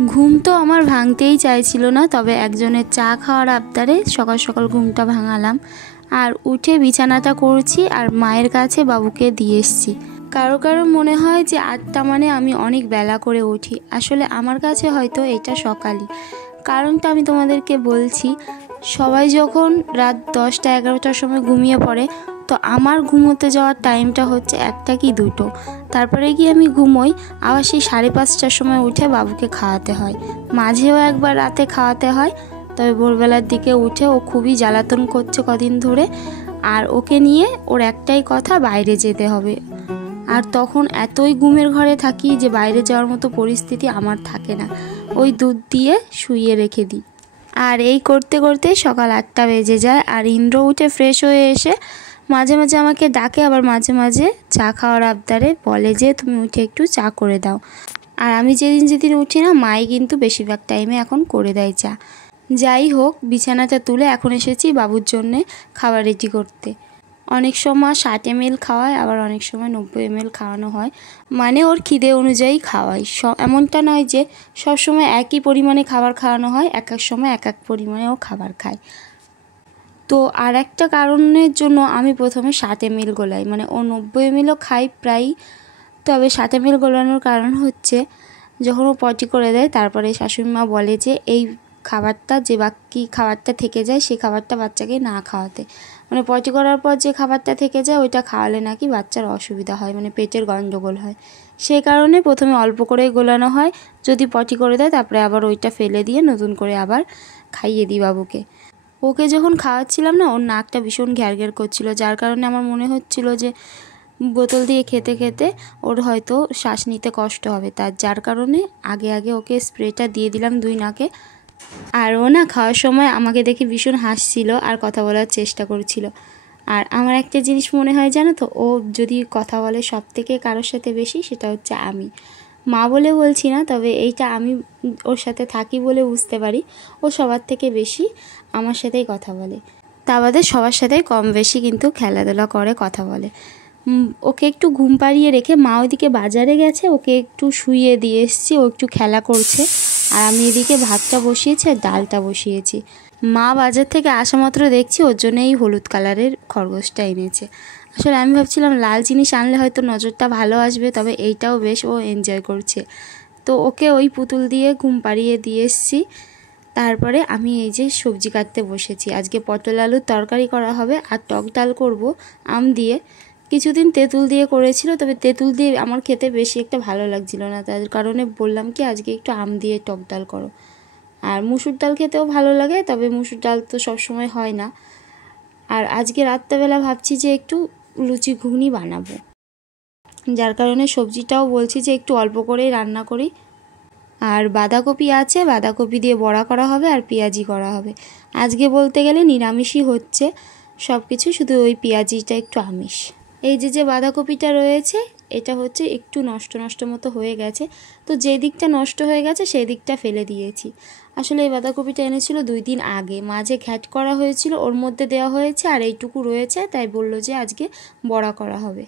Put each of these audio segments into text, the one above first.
ঘুম তো আমার ভাঙতেই চাইছিল না, তবে একজনের চা খাওয়ার আবদারে সকাল সকাল ঘুমটা ভাঙালাম। আর উঠে বিছানাটা করছি আর মায়ের কাছে বাবুকে দিয়ে এসছি। কারো কারো মনে হয় যে 8টা মানে আমি অনেক বেলা করে উঠি, আসলে আমার কাছে হয়তো এটা সকালই। কারণটা আমি তোমাদেরকে বলছি। সবাই যখন রাত 10টা 11টার সময় ঘুমিয়ে পড়ে, তো আমার ঘুমোতে যাওয়ার টাইমটা হচ্ছে 1টা কি 2টো। তারপরে গিয়ে আমি ঘুমোই, আবার সেই 5:30টার সময় উঠে বাবুকে খাওয়াতে হয়। মাঝেও একবার রাতে খাওয়াতে হয়, তবে ভোরবেলার দিকে উঠে ও খুবই জ্বালাতন করছে কদিন ধরে। আর ওকে নিয়ে ওর একটাই কথা, বাইরে যেতে হবে। আর তখন এতই ঘুমের ঘরে থাকি যে বাইরে যাওয়ার মতো পরিস্থিতি আমার থাকে না, ওই দুধ দিয়ে শুইয়ে রেখে দিই। আর এই করতে করতে সকাল 8টা বেজে যায়। আর ইন্দ্র উঠে ফ্রেশ হয়ে এসে মাঝে মাঝে আমাকে ডাকে, আবার মাঝে মাঝে চা খাওয়ার আবদারে বলে যে তুমি উঠে একটু চা করে দাও। আর আমি যেদিন যেদিন উঠি না, মাই কিন্তু বেশিরভাগ টাইমে এখন করে দেয় চা। যাই হোক, বিছানাটা তুলে এখন এসেছি বাবুর জন্যে খাবার রেডি করতে। অনেক সময় 60 ml খাওয়ায়, আবার অনেক সময় 90 ml খাওয়ানো হয়, মানে ওর খিদে অনুযায়ী খাওয়াই। এমনটা নয় যে সব সময় একই পরিমাণে খাবার খাওয়ানো হয়, এক এক সময় এক এক পরিমাণে ও খাবার খায়। তো আর একটা কারণের জন্য আমি প্রথমে 60 ml গোলাই, মানে ও 90 mlও খাই প্রায়। তবে 60 ml গোলানোর কারণ হচ্ছে, যখন ও পটি করে দেয় তারপরে শাশুড়ি মা বলে যে এই খাবারটা, যে বাকি খাবারটা থেকে যায় সেই খাবারটা বাচ্চাকে না খাওয়াতে। মানে পটি করার পর যে খাবারটা থেকে যায় ওইটা খাওয়ালে নাকি বাচ্চার অসুবিধা হয়, মানে পেটের গন্ডগোল হয়। সেই কারণে প্রথমে অল্প করেই গোলানো হয়, যদি পটি করে দেয় তারপরে আবার ওইটা ফেলে দিয়ে নতুন করে আবার খাইয়ে দিই বাবুকে। ওকে যখন খাওয়াচ্ছিলাম না, ওর নাকটা ভীষণ ঘ্যার ঘ্যার করছিল, যার কারণে আমার মনে হচ্ছিল যে বোতল দিয়ে খেতে খেতে ওর হয়তো শ্বাস নিতে কষ্ট হবে, যার কারণে আগে আগে ওকে স্প্রেটা দিয়ে দিলাম 2 নাকে। আর ও না খাওয়ার সময় আমাকে দেখে ভীষণ হাসছিল আর কথা বলার চেষ্টা করছিল। আর আমার একটা জিনিস মনে হয় জানো তো, ও যদি কথা বলে সব থেকে কারোর সাথে বেশি, সেটা হচ্ছে আমি। মা বলে বলছি না, তবে এইটা আমি ওর সাথে থাকি বলে বুঝতে পারি। ও সবার থেকে বেশি আমার সাথেই কথা বলে, তা বাদে সবার সাথেই কম বেশি কিন্তু খেলাধুলা করে, কথা বলে। ওকে একটু ঘুম পাড়িয়ে রেখে মা ওইদিকে বাজারে গেছে, ওকে একটু শুইয়ে দিয়ে এসেছি, ও একটু খেলা করছে। আর আমি এদিকে ভাতটা বসিয়েছি আর ডালটা বসিয়েছি। মা বাজার থেকে আসা মাত্র দেখছি ওর জন্য এই হলুদ কালারের খরগোশটা এনেছে। আসলে আমি ভাবছিলাম লাল জিনিস আনলে হয়তো নজরটা ভালো আসবে, তবে এইটাও বেশ ও এনজয় করছে। তো ওকে ওই পুতুল দিয়ে ঘুম পাড়িয়ে দিয়ে এসেছি। তারপরে আমি এই যে সবজি কাটতে বসেছি। আজকে পটল আলুর তরকারি করা হবে আর টক ডাল করব আম দিয়ে। কিছুদিন তেঁতুল দিয়ে করেছিল, তবে তেঁতুল দিয়ে আমার খেতে বেশি একটা ভালো লাগছিল না, তার কারণে বললাম কি আজকে একটু আম দিয়ে টক ডাল করো। আর মুসুর ডাল খেতেও ভালো লাগে, তবে মুসুর ডাল তো সবসময় হয় না। আর আজকে রাত্রেবেলা ভাবছি যে একটু লুচি ঘুগনি বানাবো, যার কারণে সবজিটাও বলছি যে একটু অল্প করেই রান্না করি। আর বাঁধাকপি আছে, বাঁধাকপি দিয়ে বড়া করা হবে আর পেঁয়াজি করা হবে। আজকে বলতে গেলে নিরামিষই হচ্ছে সব কিছু, শুধু ওই পেঁয়াজিটা একটু আমিষ। এই যে বাঁধাকপিটা রয়েছে, এটা হচ্ছে একটু নষ্ট নষ্ট মতো হয়ে গেছে, তো যে দিকটা নষ্ট হয়ে গেছে সেই দিকটা ফেলে দিয়েছি। আসলে এই বাঁধাকপিটা এনেছিল 2 দিন আগে, মাঝে ঘ্যাট করা হয়েছিল, ওর মধ্যে দেওয়া হয়েছে আর এইটুকু রয়েছে, তাই বললো যে আজকে বড়া করা হবে।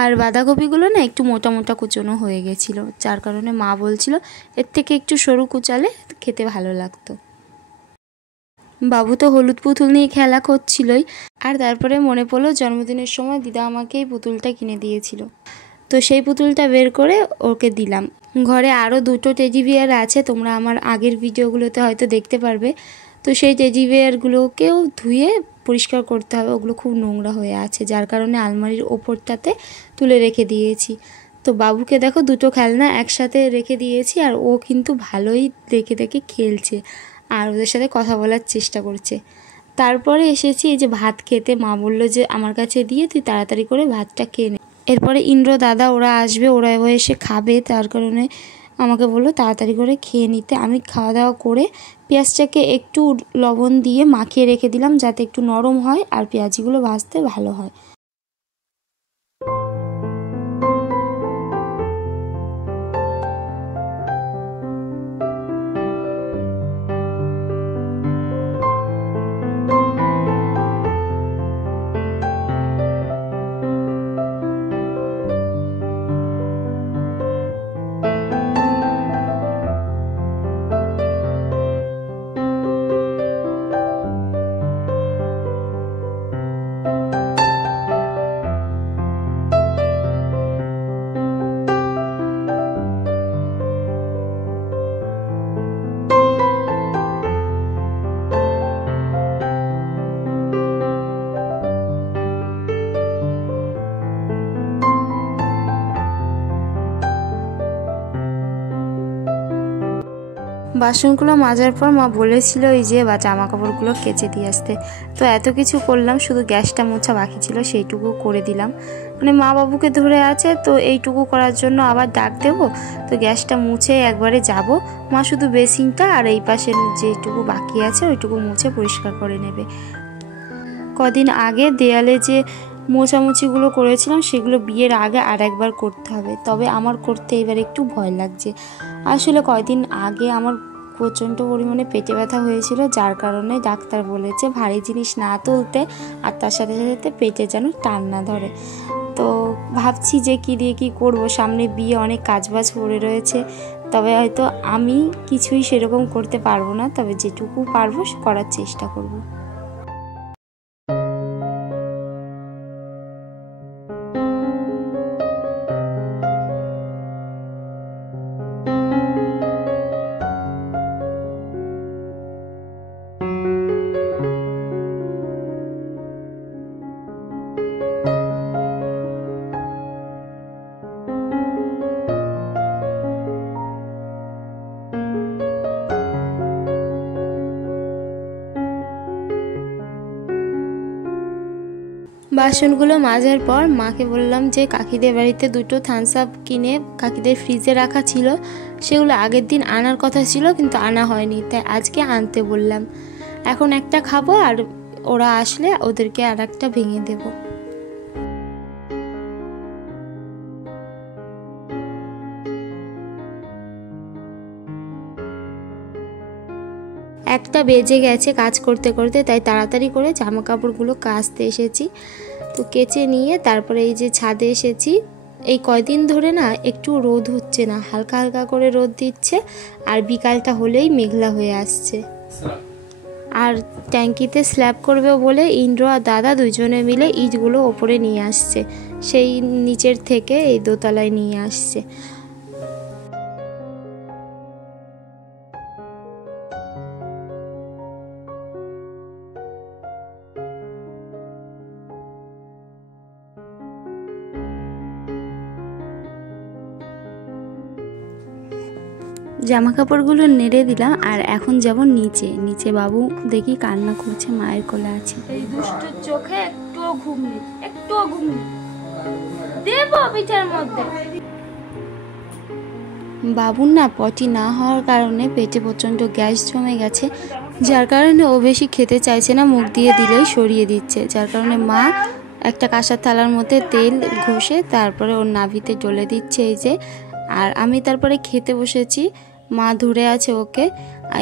আর বাঁধাকপিগুলো না একটু মোটা মোটা কুচোনো হয়ে গেছিলো, যার কারণে মা বলছিল এর থেকে একটু সরু কুচালে খেতে ভালো লাগতো। বাবু তো হলুদ পুতুল নিয়ে খেলা করছিলই। আর তারপরে মনে পড়লো জন্মদিনের সময় দিদা আমাকে এই পুতুলটা কিনে দিয়েছিল, তো সেই পুতুলটা বের করে ওকে দিলাম। ঘরে আরও 2টো টেডি বিয়ার আছে, তোমরা আমার আগের ভিডিওগুলোতে হয়তো দেখতে পারবে। তো সেই টেডি বিয়ারগুলোকেও ধুয়ে পরিষ্কার করতে হবে, ওগুলো খুব নোংরা হয়ে আছে, যার কারণে আলমারির ওপরটাতে তুলে রেখে দিয়েছি। তো বাবুকে দেখো 2টো খেলনা একসাথে রেখে দিয়েছি, আর ও কিন্তু ভালোই দেখে দেখে খেলছে আর ওদের সাথে কথা বলার চেষ্টা করছে। তারপরে এসেছি এই যে ভাত খেতে, মা বললো যে আমার কাছে দিয়ে তুই তাড়াতাড়ি করে ভাতটা খেয়ে নে। এরপরে ইন্দ্র দাদা ওরা আসবে, ওরা এসে খাবে, তার কারণে আমাকে বললো তাড়াতাড়ি করে খেয়ে নিতে। আমি খাওয়া দাওয়া করে পেঁয়াজটাকে একটু লবণ দিয়ে মাখিয়ে রেখে দিলাম, যাতে একটু নরম হয় আর পেঁয়াজিগুলো ভাজতে ভালো হয়। বাসনগুলো মাজার পর মা বলেছিল এই যে বা জামা কাপড়গুলো কেচে দিয়ে আসতে। তো এত কিছু করলাম, শুধু গ্যাসটা মোছা বাকি ছিল, সেইটুকু করে দিলাম। মানে মা বাবুকে ধরে আছে, তো এইটুকু করার জন্য আবার ডাক দেবো, তো গ্যাসটা মুছে একবারে যাব। মা শুধু বেসিনটা আর এই পাশে যেটুকু বাকি আছে ওইটুকু মুছে পরিষ্কার করে নেবে। কদিন আগে দেয়ালে যে মোছামুছিগুলো করেছিলাম সেগুলো বিয়ের আগে আর একবার করতে হবে, তবে আমার করতে এবার একটু ভয় লাগছে। আসলে কয়দিন আগে আমার প্রচণ্ড পরিমাণে পেটে ব্যথা হয়েছিল, যার কারণে ডাক্তার বলেছে ভারী জিনিস না তুলতে, আর তার সাথে সাথে পেটে যেন টান না ধরে। তো ভাবছি যে কী দিয়ে কী করবো, সামনে বিয়ে, অনেক কাজবাজ পড়ে রয়েছে। তবে হয়তো আমি কিছুই সেরকম করতে পারবো না, তবে যেটুকু পারবো করার চেষ্টা করব। বাসনগুলো মাজার পর মাকে বললাম যে কাকিদের বাড়িতে দুটো থামস আপ কিনে কাকিদের ফ্রিজে রাখা ছিল, সেগুলো আগের দিন আনার কথা ছিল কিন্তু আনা হয়নি, তাই আজকে আনতে বললাম। এখন একটা খাবো আর ওরা আসলে ওদেরকে আর একটা ভেঙে দেবো। একটা বেজে গেছে কাজ করতে করতে, তাই তাড়াতাড়ি করে জামা কাপড়গুলো কাচতে এসেছি। তো কেচে নিয়ে তারপরে এই যে ছাদে এসেছি। এই কয়দিন ধরে না একটু রোদ হচ্ছে না, হালকা হালকা করে রোদ দিচ্ছে, আর বিকালটা হলেই মেঘলা হয়ে আসছে। আর ট্যাঙ্কিতে স্ল্যাব করবে বলে ইন্দ্র আর দাদা দুজনে মিলে ইটগুলো ওপরে নিয়ে আসছে, সেই নিচের থেকে এই দোতলায় নিয়ে আসছে। জামা কাপড়গুলো নেড়ে দিলাম, আর এখন যাব নিচে। নিচে বাবু দেখি কান্না করছে, মায়ের কোলে আছে। এই দুষ্টুর চোখে একটুও ঘুম নেই, একটুও ঘুম নেই, দেব পিঠের মধ্যে। বাবুর না পটি না হওয়ার কারণে পেটে প্রচণ্ড গ্যাস জমে গেছে, যার কারণে ও বেশি খেতে চাইছে না, মুখ দিয়ে দিলেই সরিয়ে দিচ্ছে। যার কারণে মা একটা কাঁসার থালার মধ্যে তেল ঘষে তারপরে ওর নাভিতে ডলে দিচ্ছে এই যে। আর আমি তারপরে খেতে বসেছি, মা ধরে আছে ওকে।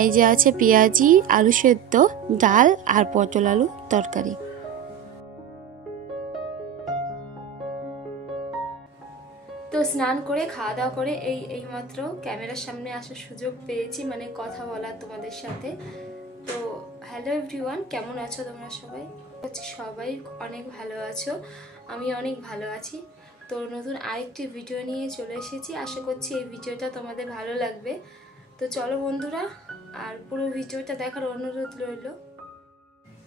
এই যে আছে পেঁয়াজি, আলু সেদ্ধ, ডাল আর পটল আলু তরকারি। তো স্নান করে খাওয়া দাওয়া করে এইমাত্র ক্যামেরার সামনে আসার সুযোগ পেয়েছি, মানে কথা বলার তোমাদের সাথে। তো হ্যালো এভরিওয়ান, কেমন আছো তোমরা সবাই? সবাই অনেক ভালো আছো, আমি অনেক ভালো আছি। তো নতুন আরেকটি ভিডিও নিয়ে চলে এসেছি, আশা করছি এই ভিডিওটা তোমাদের ভালো লাগবে। তো চলো বন্ধুরা, আর পুরো ভিডিওটা দেখার অনুরোধ রইল।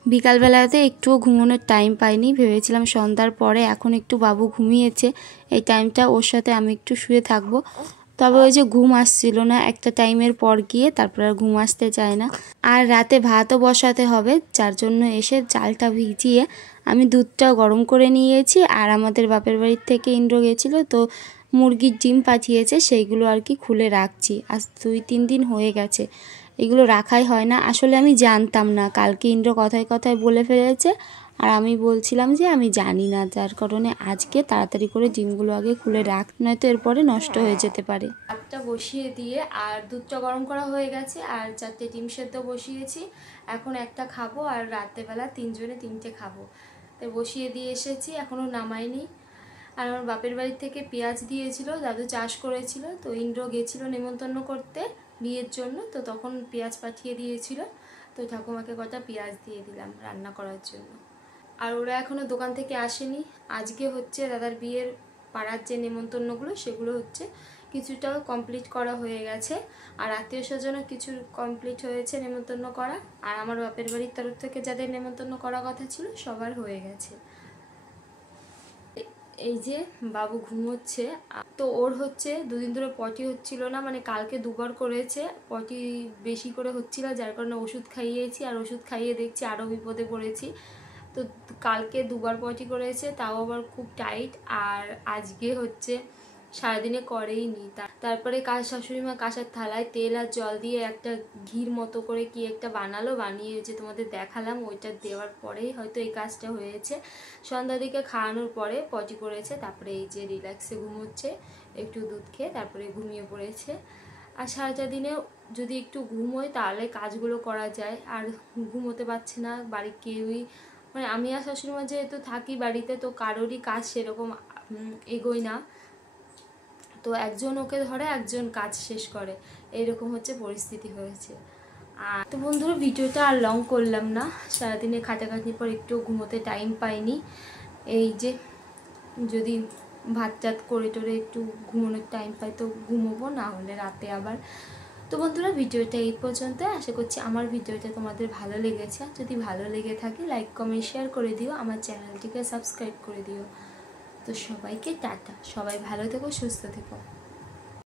বিকালবেলাতে একটুও ঘুমানোর টাইম পাইনি, ভেবেছিলাম সন্ধ্যার পরে, এখন একটু বাবু ঘুমিয়েছে, এই টাইমটা ওর সাথে আমি একটু শুয়ে থাকবো। তবে ওই যে ঘুম আসছিল না একটা টাইমের পর গিয়ে, তারপর আর ঘুম আসতে চায় না। আর রাতে ভাতও বসাতে হবে, যার জন্য এসে চালটা ভিজিয়ে আমি দুধটা গরম করে নিয়েছি। আর আমাদের বাপের বাড়ির থেকে ইন্দ্র গেছিলো, তো মুরগির ডিম পাঠিয়েছে, সেইগুলো আর কি খুলে রাখছি। আজ 2-3 দিন হয়ে গেছে, এগুলো রাখাই হয় না। আসলে আমি জানতাম না, কালকে ইন্দ্র কথায় কথায় বলে ফেলেছে, আর আমি বলছিলাম যে আমি জানি না, যার কারণে আজকে তাড়াতাড়ি করে ডিমগুলো আগে খুলে রাখ, নয়তো এরপরে নষ্ট হয়ে যেতে পারে। ভাতটা বসিয়ে দিয়ে আর দুধটা গরম করা হয়ে গেছে, আর 4টে ডিম সেদ্ধ বসিয়েছি। এখন একটা খাবো, আর রাত্রেবেলা 3জনে 3টে খাবো, তাই বসিয়ে দিয়ে এসেছি, এখনও নামাইনি। আর আমার বাপের বাড়ি থেকে পেঁয়াজ দিয়েছিল, দাদু চাষ করেছিল, তো ইন্দ্র গেছিলো নেমন্তন্ন করতে বিয়ের জন্য, তো তখন পেঁয়াজ পাঠিয়ে দিয়েছিল, তো ঠাকুমাকে কটা পেঁয়াজ দিয়ে দিলাম রান্না করার জন্য। আর ওরা এখনও দোকান থেকে আসেনি, আজকে হচ্ছে দাদার বিয়ের পাড়ার যে নেমন্তন্নগুলো সেগুলো হচ্ছে, কিছুটা কমপ্লিট করা হয়ে গেছে, আর আত্মীয় স্বজনও কিছু কমপ্লিট হয়েছে নেমন্তন্ন করা। আর আমার বাপের বাড়ির তরফ থেকে যাদের নেমন্তন্ন করা কথা ছিল সবার হয়ে গেছে। এই যে বাবু ঘুমোচ্ছে। তো ওর হচ্ছে দুদিন ধরে পটি হচ্ছিল না, মানে কালকে দুবার করেছে, পটি বেশি করে হচ্ছিল, যার কারণে ওষুধ খাইয়েছি, আর ওষুধ খাইয়ে দেখছি আরও বিপদে পড়েছি। তো কালকে দুবার পটি করেছে, তাও আবার খুব টাইট। আর আজকে হচ্ছে সারাদিনে করেই নি। তারপরে শাশুড়ি মা কাঁসার থালায় তেল আর জল দিয়ে একটা ঘির মতো করে কি একটা বানালো, বানিয়ে যে তোমাদের দেখালাম, ওইটা দেওয়ার পরেই হয়তো এই কাজটা হয়েছে। সন্ধ্যা দিকে খাওয়ানোর পরে পটি করেছে, তারপরে এই যে রিল্যাক্সে ঘুমোচ্ছে, একটু দুধ খেয়ে তারপরে ঘুমিয়ে পড়েছে। আর সারাটা দিনে যদি একটু ঘুমোয় তাহলে কাজগুলো করা যায়, আর ঘুমোতে পারছে না। বাড়ির কেউই, মানে আমি আর শাশুড়ি মা যেহেতু থাকি বাড়িতে, তো কারোরই কাজ সেরকম এগোয় না। তো একজন ওকে ধরে, একজন কাজ শেষ করে, এইরকম হচ্ছে পরিস্থিতি হয়েছে। আর তো বন্ধুরা, ভিডিওটা আর লং করলাম না, সারাদিনে খাটাখাটির পর একটু ঘুমোতে টাইম পাইনি। এই যে যদি ভাত টাত করে টোরে একটু ঘুমানোর টাইম পাই তো ঘুমোবো, না হলে রাতে আবার। তো বন্ধুরা, ভিডিওটা এই পর্যন্ত। আশা করছি আমার ভিডিওটা তোমাদের ভালো লেগেছে। যদি ভালো লেগে থাকে লাইক কমেন্ট শেয়ার করে দিও, আমার চ্যানেলটিকে সাবস্ক্রাইব করে দিও। তো সবাইকে টাটা, সবাই ভালো থেকো, সুস্থ থেকো।